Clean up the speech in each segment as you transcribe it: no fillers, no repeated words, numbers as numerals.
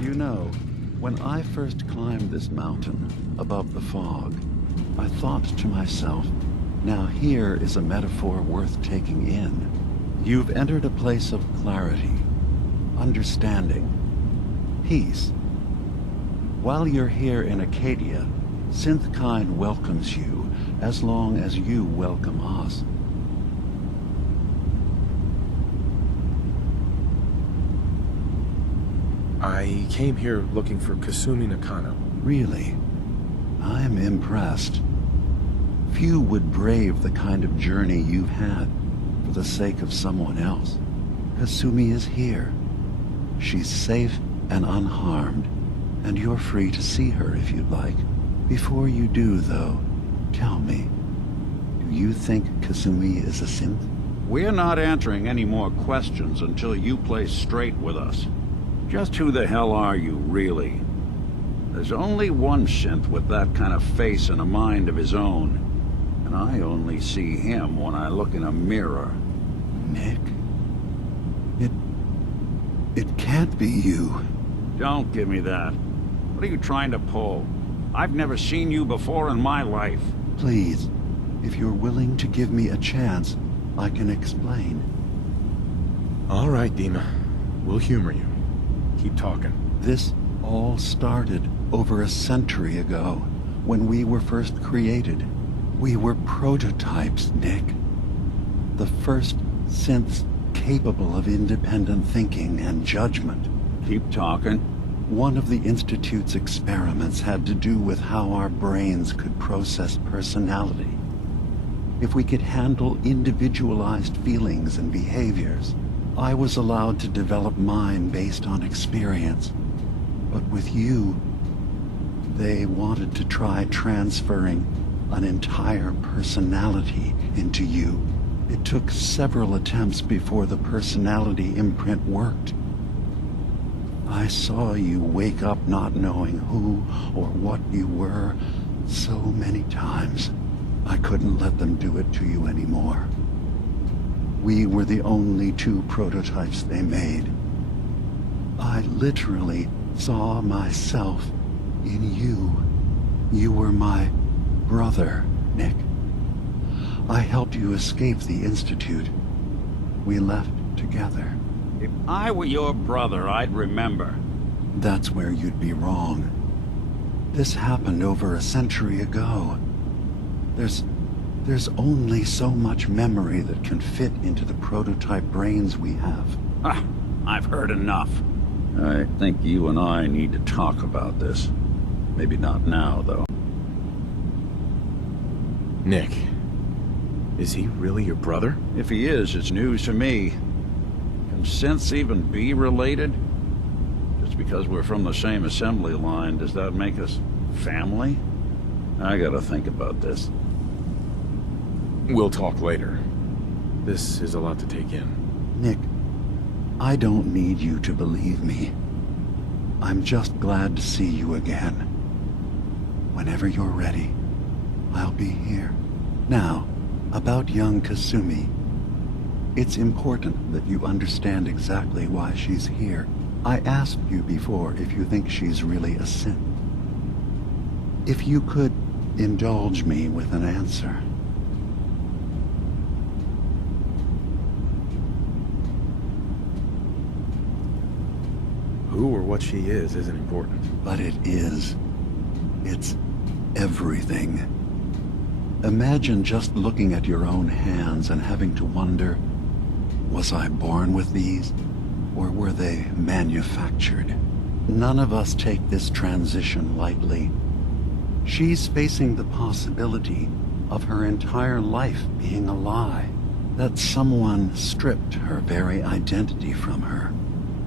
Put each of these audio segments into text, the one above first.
You know, when I first climbed this mountain above the fog, I thought to myself, now here is a metaphor worth taking in. You've entered a place of clarity, understanding, peace. While you're here in Arcadia, Synthkind welcomes you as long as you welcome us. I came here looking for Kasumi Nakano. Really? I'm impressed. Few would brave the kind of journey you've had for the sake of someone else. Kasumi is here. She's safe and unharmed, and you're free to see her if you'd like. Before you do, though, tell me, do you think Kasumi is a synth? We're not answering any more questions until you play straight with us. Just who the hell are you, really? There's only one synth with that kind of face and a mind of his own. And I only see him when I look in a mirror. Nick? It can't be you. Don't give me that. What are you trying to pull? I've never seen you before in my life. Please, if you're willing to give me a chance, I can explain. All right, Dima. We'll humor you. Keep talking. This all started over a century ago, when we were first created. We were prototypes, Nick. The first synths capable of independent thinking and judgment. Keep talking. One of the Institute's experiments had to do with how our brains could process personality. If we could handle individualized feelings and behaviors, I was allowed to develop mine based on experience. But with you, they wanted to try transferring an entire personality into you. It took several attempts before the personality imprint worked. I saw you wake up not knowing who or what you were so many times. I couldn't let them do it to you anymore. We were the only two prototypes they made. I literally saw myself in you. You were my brother, Nick. I helped you escape the Institute. We left together. If I were your brother, I'd remember. That's where you'd be wrong. This happened over a century ago. There's only so much memory that can fit into the prototype brains we have. Ah, I've heard enough. I think you and I need to talk about this. Maybe not now, though. Nick, is he really your brother? If he is, it's news to me. Can synths even be related? Just because we're from the same assembly line, does that make us family? I gotta think about this. We'll talk later. This is a lot to take in. Nick, I don't need you to believe me. I'm just glad to see you again. Whenever you're ready, I'll be here. Now, about young Kasumi. It's important that you understand exactly why she's here. I asked you before if you think she's really a synth. If you could indulge me with an answer. Who or what she is isn't important. But it is. It's everything. Imagine just looking at your own hands and having to wonder, was I born with these, or were they manufactured? None of us take this transition lightly. She's facing the possibility of her entire life being a lie, that someone stripped her very identity from her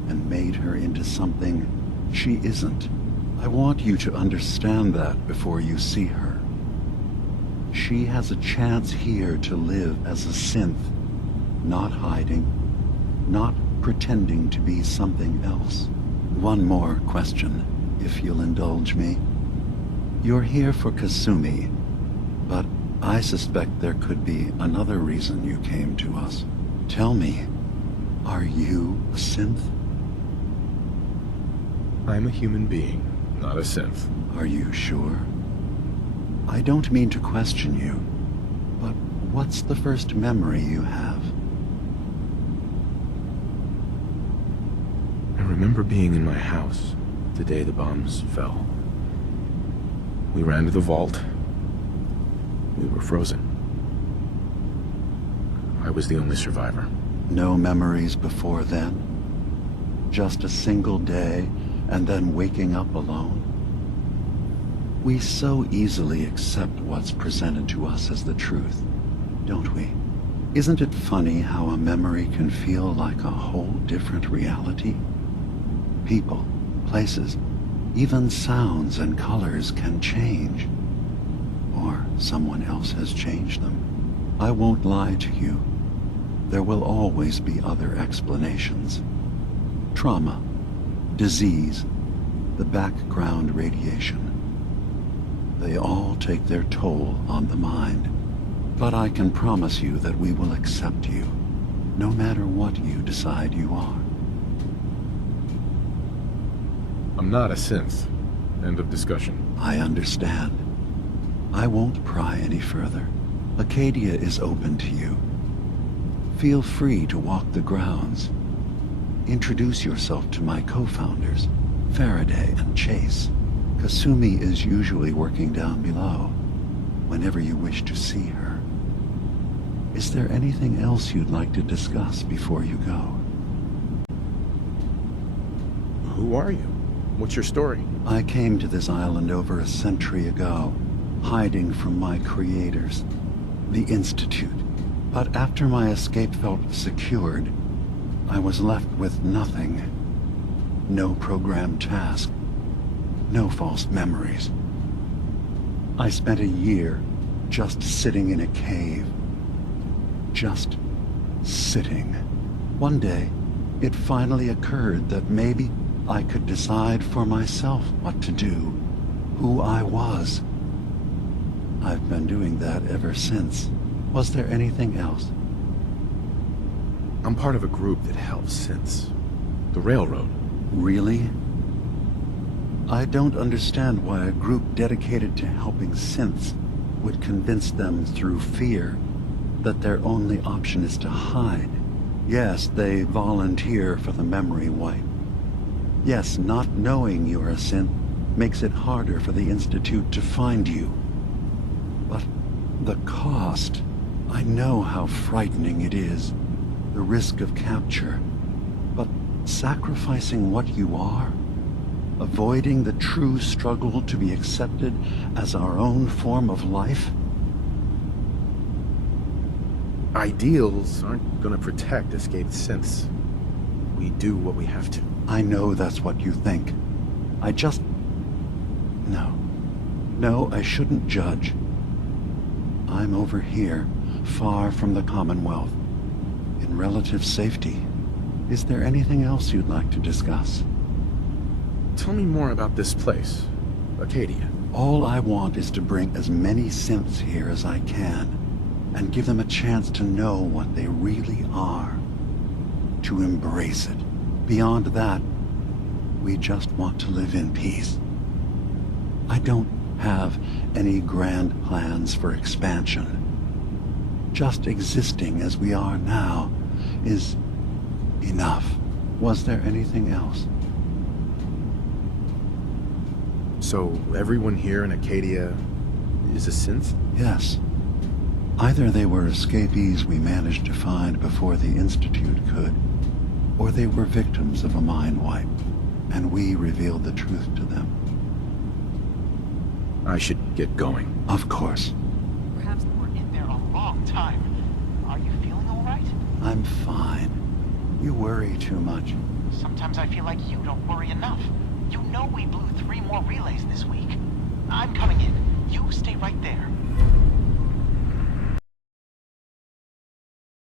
and made her into something she isn't. I want you to understand that before you see her. She has a chance here to live as a synth, not hiding, not pretending to be something else. One more question, if you'll indulge me. You're here for Kasumi, but I suspect there could be another reason you came to us. Tell me, are you a synth? I'm a human being, not a synth. Are you sure? I don't mean to question you, but what's the first memory you have? I remember being in my house the day the bombs fell. We ran to the vault. We were frozen. I was the only survivor. No memories before then? Just a single day, and then waking up alone? We so easily accept what's presented to us as the truth, don't we? Isn't it funny how a memory can feel like a whole different reality? People, places, even sounds and colors can change. Or someone else has changed them. I won't lie to you. There will always be other explanations. Trauma, disease, the background radiation. They all take their toll on the mind. But I can promise you that we will accept you, no matter what you decide you are. I'm not a synth. End of discussion. I understand. I won't pry any further. Arcadia is open to you. Feel free to walk the grounds. Introduce yourself to my co-founders, Faraday and Chase. Kasumi is usually working down below, whenever you wish to see her. Is there anything else you'd like to discuss before you go? Who are you? What's your story? I came to this island over a century ago, hiding from my creators, the Institute. But after my escape felt secured, I was left with nothing. No programmed task. No false memories. I spent a year just sitting in a cave. Just sitting. One day, it finally occurred that maybe I could decide for myself what to do, who I was. I've been doing that ever since. Was there anything else? I'm part of a group that helps synths. The Railroad. Really? I don't understand why a group dedicated to helping synths would convince them through fear that their only option is to hide. Yes, they volunteer for the memory wipe. Yes, not knowing you're a synth makes it harder for the Institute to find you. But the cost... I know how frightening it is, the risk of capture. But sacrificing what you are, avoiding the true struggle to be accepted as our own form of life? Ideals aren't gonna protect escaped synths. We do what we have to. I know that's what you think. I just... No, I shouldn't judge. I'm over here, far from the Commonwealth, in relative safety. Is there anything else you'd like to discuss? Tell me more about this place, Arcadia. All I want is to bring as many synths here as I can, and give them a chance to know what they really are. To embrace it. Beyond that, we just want to live in peace. I don't have any grand plans for expansion. Just existing as we are now is enough. Was there anything else? So everyone here in Arcadia is a synth? Yes. Either they were escapees we managed to find before the Institute could, or they were victims of a mind wipe, and we revealed the truth to them. I should get going. Of course. Perhaps we're in there a long time. Are you feeling all right? I'm fine. You worry too much. Sometimes I feel like you don't worry enough. You know we blew 3 more relays this week. I'm coming in. You stay right there.